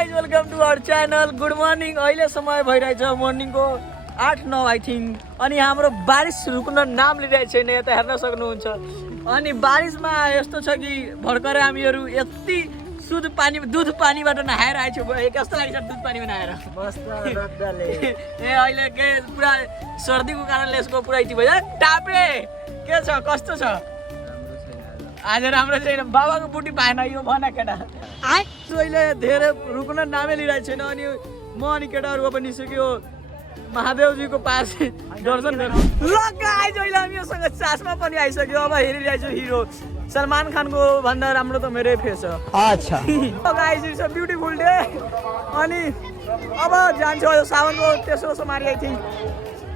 Guys welcome to our channel. Good morning. अहिले समय भइरहेछ मर्निङको 8-9 आई थिङ्क। अनि हाम्रो बारिस रुक्न नाम लिइरहेको छैन, यता हेर्न सक्नुहुन्छ। अनि बारिसमा यस्तो छ कि भर्खरै हामीहरू यति शुद्ध पानी दुध पानीबाट नहाएर आइछु। कस्तो लाग्छ दुध पानीमा नहाएर? ए अहिले के पुरा सर्दीको कारणले यसको पुरा यति भयो। टापे के छ, कस्तो छ? आज राम्रो छैन। बाबाको बुटी पाएन यो भन केटा। अहिले धेरै रुक्न नामै लिइरहेको छैन। अनि म अनि केटाहरूको पनि निस्क्यो महादेवजीको पास दर्शन गर्नु। ल गाइज अहिले हामी योसँग चासमा पनि आइसक्यो। अब हेरिरहेछु हिरो सलमान खानको भन्दा राम्रो त मेरै फेस हो। अच्छा guys it's a beautiful day. अनि अब जान्छु सावनको तेस्रो सोमबार आई थिङ्क।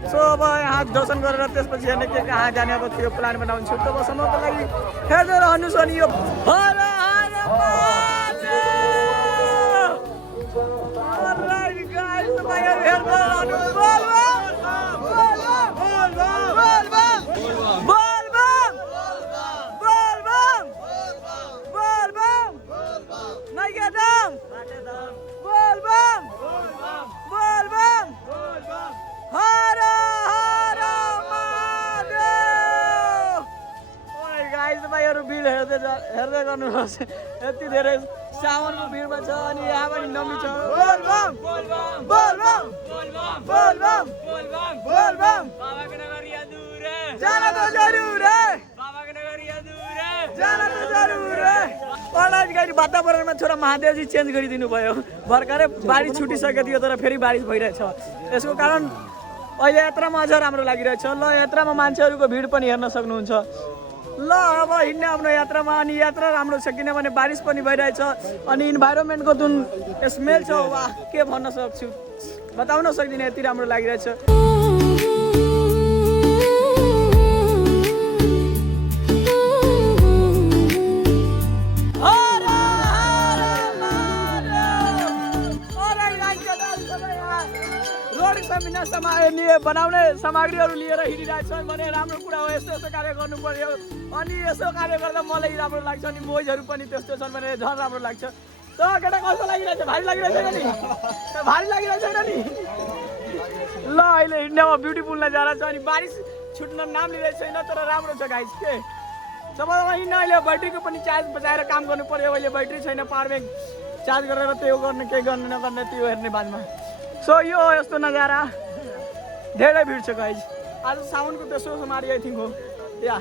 सो अब यहाँ दर्शन गरेर त्यसपछि हेर्ने के कहाँ जाने अब त्यो प्लान बनाउँछु। छुट्टो बस्नको लागि हेर्दै रहनुहोस्। अनि यो बिल हेर्दै गर्नुहोस्। यति धेरै सावनको भिडमा छ। अनि यहाँ पनि नमी छ। वातावरणमा छोरा महादेवजी चेन्ज गरिदिनु भयो। भर्खरै बारिस छुटिसकेको थियो तर फेरि बारिस भइरहेछ। यसको कारण अहिले यात्रामा अझ राम्रो लागिरहेछ। ल यात्रामा मान्छेहरूको भिड पनि हेर्न सक्नुहुन्छ। ल अब हिँड्ने आफ्नो यात्रामा। अनि यात्रा राम्रो छ किनभने बारिस पनि भइरहेछ। अनि इन्भाइरोमेन्टको जुन स्मेल छ वाह के भन्न सक्छु, बताउन सक्दिनँ यति राम्रो लागिरहेछ। बनाउने सामग्रीहरू लिएर हिँडिरहेछन् भने राम्रो कुरा हो। यस्तो यस्तो कार्य गर्नु पर्यो। अनि यसो कार्य गर्दा मलाई राम्रो लाग्छ। अनि बोइजहरू पनि त्यस्तो छन् भने झन् राम्रो लाग्छ। त केटा कस्तो लागिरहेछ? भारी लागिरहेछ नि? भारी लागिरहेछ नि? ल अहिले हिँड्नेमा ब्युटिफुल नजारा छ। अनि बारिस छुट्न नाम लिइरहेको छैन तर राम्रो छ गाइस। के सबैमा हिँड्न अहिले ब्याट्रीको पनि चार्ज बचाएर काम गर्नु पर्यो। अहिले ब्याट्री छैन, पावर ब्याङ्क चार्ज गरेर त्यो गर्ने के गर्ने नगर्ने त्यो हेर्ने बादमा। सो यो यस्तो नजारा धेरै भिड छ गाइज। आज साउनको तेस्रो सोमबार आई थिङ्क हो या।